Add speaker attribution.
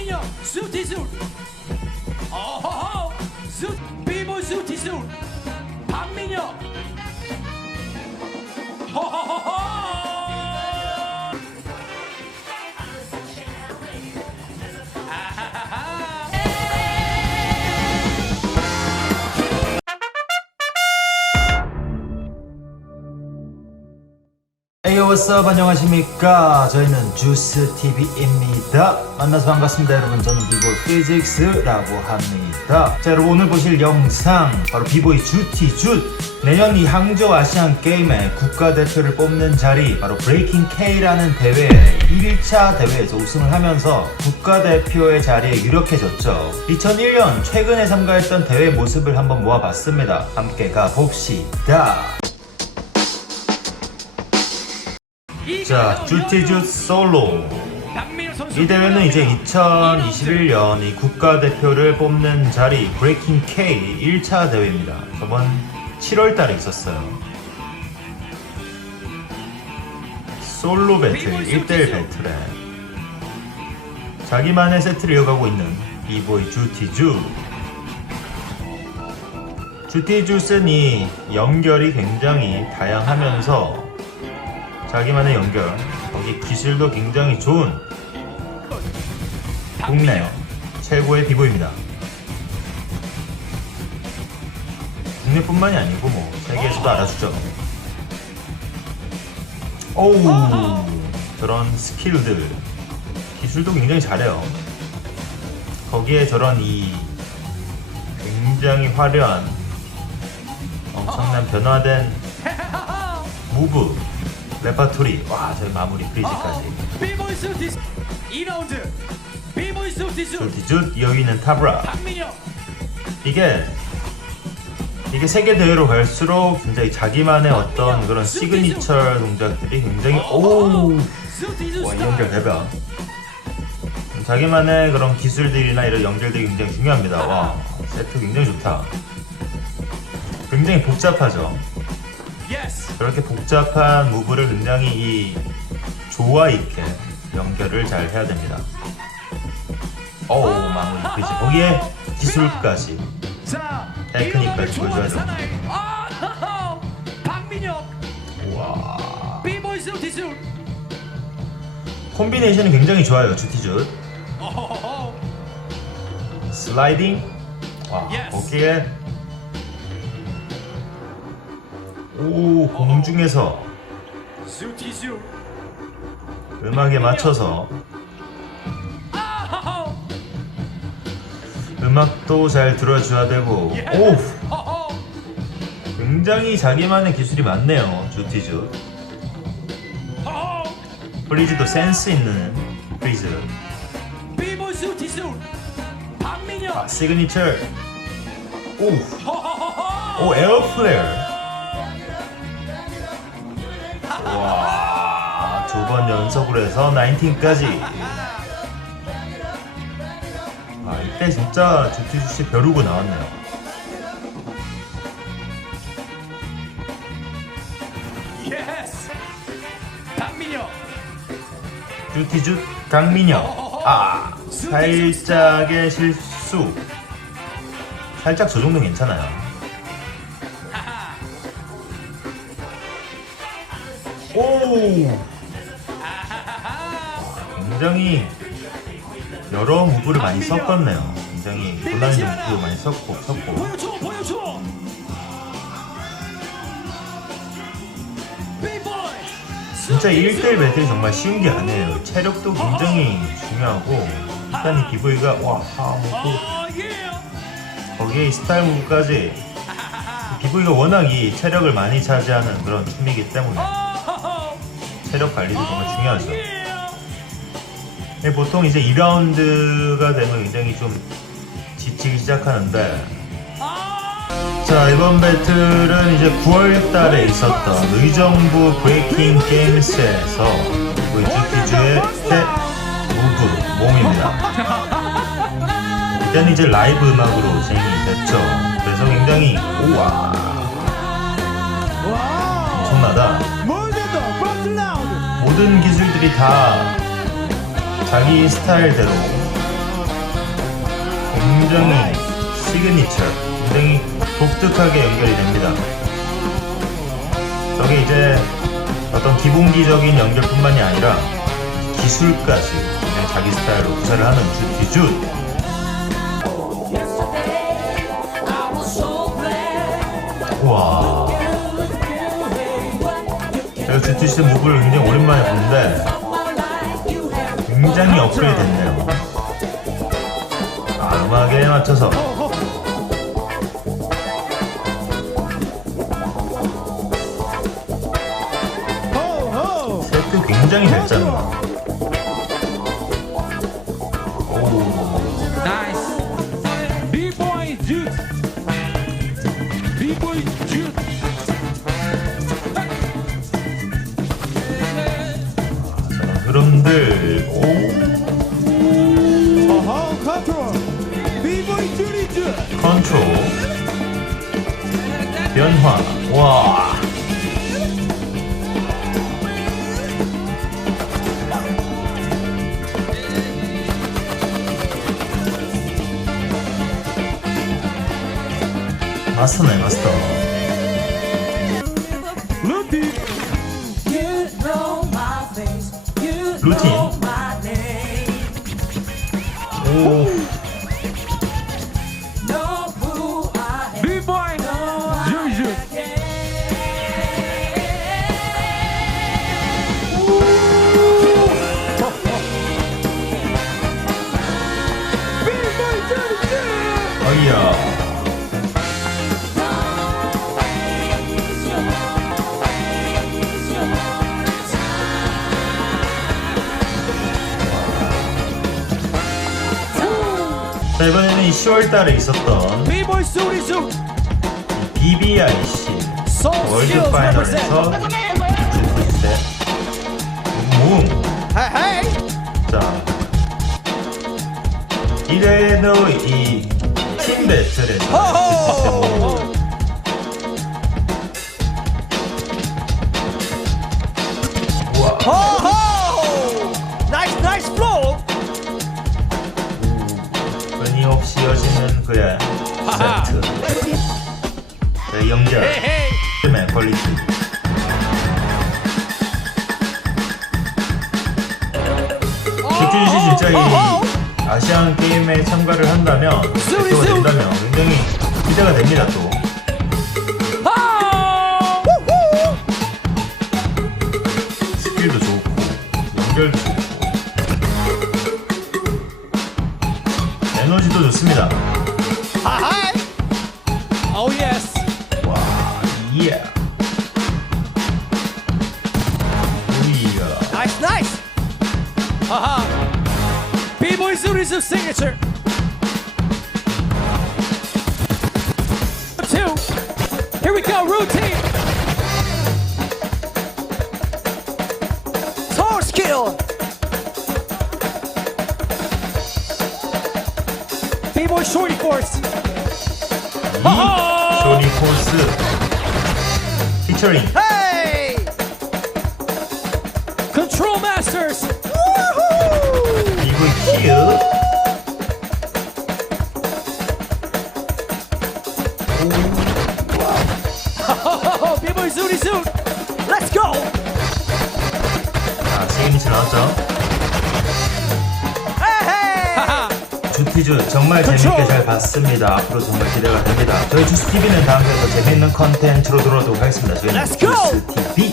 Speaker 1: 박민영 수티술. 어허허 수 비보 수티술. 박민영 허허허허
Speaker 2: Up 안녕하십니까? 저희는 주스TV입니다. 만나서 반갑습니다 여러분. 저는 비보이 피직스라고 합니다. 자 여러분 오늘 보실 영상 바로 비보이 주티주 내년 이 항저우 아시안 게임의 국가대표를 뽑는 자리 바로 브레이킹 K라는 대회 1차 대회에서 우승을 하면서 국가대표의 자리에 유력해졌죠. 2001년 최근에 참가했던 대회 모습을 한번 모아봤습니다. 함께 가봅시다 자, 주티주 솔로. 이 대회는 이제 2021년 이 국가대표를 뽑는 자리 브레이킹 K 1차 대회입니다. 저번 7월 달에 있었어요. 솔로 배틀, 1대1 배틀에 자기만의 세트를 이어가고 있는 비보이 주티주. 주티주는 이 연결이 굉장히 다양하면서 자기만의 연결, 거기 기술도 굉장히 좋은 국내 최고의 비보입니다. 국내뿐만이 아니고 뭐 세계에서도 알아주죠. 오우 저런 스킬들 기술도 굉장히 잘해요. 거기에 저런 이 굉장히 화려한 엄청난 변화된 무브 레파토리. 와 저희 마무리 프리즈까지.
Speaker 1: 비보이 수티술 2라운드. 비보이 수티술
Speaker 2: 조티준 여기는 타브라.
Speaker 1: 박민영
Speaker 2: 이게 이게 세계 대회로 갈수록 굉장히 자기만의 어떤 그런 시그니처 동작들이 굉장히 오와
Speaker 1: 수티술
Speaker 2: 연결 대박. 자기만의 그런 기술들이나 이런 연결들이 굉장히 중요합니다. 와 세트 굉장히 좋다. 굉장히 복잡하죠 그렇게 복잡한 무브를 굉장히 이 조화 있게 연결을 잘 해야 됩니다. 오 마무리 그지 거기에 기술까지
Speaker 1: 자
Speaker 2: 테크닉까지 보여줘야죠. 와 콤비네이션이 굉장히 좋아요
Speaker 1: 어허허
Speaker 2: 슬라이딩 와
Speaker 1: Yes.
Speaker 2: 거기에 오 공중에서 음악에 맞춰서 음악도 잘 들어줘야 되고. 오! 굉장히 자기만의 기술이 많네요
Speaker 1: 허허.
Speaker 2: 프리즈도 센스 있는 프리즈. 아 시그니처. 오, 오 에어 플레어 와 두 번 연속으로 해서 19까지. 아 이때 진짜 주티주씨 벼르고 나왔네요. 주티주 강민영 아 살짝의 실수. 살짝 저 정도 괜찮아요 오 굉장히 여러 무브를 많이 섞었네요. 굉장히 곤란한 무브를 많이 섞고 섞고
Speaker 1: 보여줘 보여줘 비보이
Speaker 2: 진짜 1대1 배틀이 정말 쉬운 게 아니에요. 체력도 굉장히 중요하고 일단 이 비보이가 와 아, 무브
Speaker 1: 어예
Speaker 2: 거기에 이 스타일 무브까지 비보이가 워낙 이 체력을 많이 차지하는 그런 춤이기 때문에 체력 관리도 정말 중요하죠.
Speaker 1: 예.
Speaker 2: 근데 보통 이제 2라운드가 되면 굉장히 좀 지치기 시작하는데 아자 이번 배틀은 이제 9월 달에 있었던 의정부 브레이킹 게임스에서 GT주의 스텝 무브 몸입니다. 이때는 이제 라이브 음악으로 진행이 됐죠. 그래서 굉장히 우와 엄청나다. 모든 기술들이 다 자기 스타일대로 굉장히 시그니처, 굉장히 독특하게 연결이 됩니다. 저게 이제 어떤 기본기적인 연결뿐만이 아니라 기술까지 굉장히 자기 스타일로 구사를 하는 주티 준. 와. 씨 무브를 굉장히 오랜만에 보는데 굉장히 업그레이드 됐네요. 아, 음악에 맞춰서 세트 굉장히. 오,
Speaker 1: 나이스. 비보이 듀. 비보이 듀.
Speaker 2: 자,
Speaker 3: 컨트롤.
Speaker 2: 변화. 와. 마스터네, 마스터.
Speaker 3: 루티
Speaker 4: You
Speaker 2: 자, 이번에는 이 10월 달에 있었던
Speaker 1: 비보이 소리즈.
Speaker 2: BBIC 월드 파이널에서. 주제 뭉. 자, 이래도 이팀 배틀에서 우와, 그의 세트. 네, 연결. 팀의 퀄리티. 백준 씨 진짜 이 아시안 게임에 참가를 한다면, 대표가 된다면 굉장히 기대가 됩니다 또.
Speaker 3: 하하.
Speaker 1: 비보이 소리즈 시그니처. Two. Here we go. Routine.
Speaker 3: 소울 스킬
Speaker 1: 비보이 쇼리 포스.
Speaker 2: 이
Speaker 1: 하하.
Speaker 2: 쇼리 포스 피처링
Speaker 3: 헤이
Speaker 1: Control Masters. 비보이.
Speaker 3: 렛츠 고
Speaker 2: 자, 시그니처 나왔죠?
Speaker 3: 헤이
Speaker 1: 하하.
Speaker 2: 주티즈 정말
Speaker 1: 그쵸?
Speaker 2: 재밌게 잘 봤습니다. 앞으로 정말 기대가 됩니다. 저희 주스TV는 다음 주에 더 재밌는 컨텐츠로 돌아오도록 하겠습니다. 저희는
Speaker 3: Let's go!
Speaker 2: 주스TV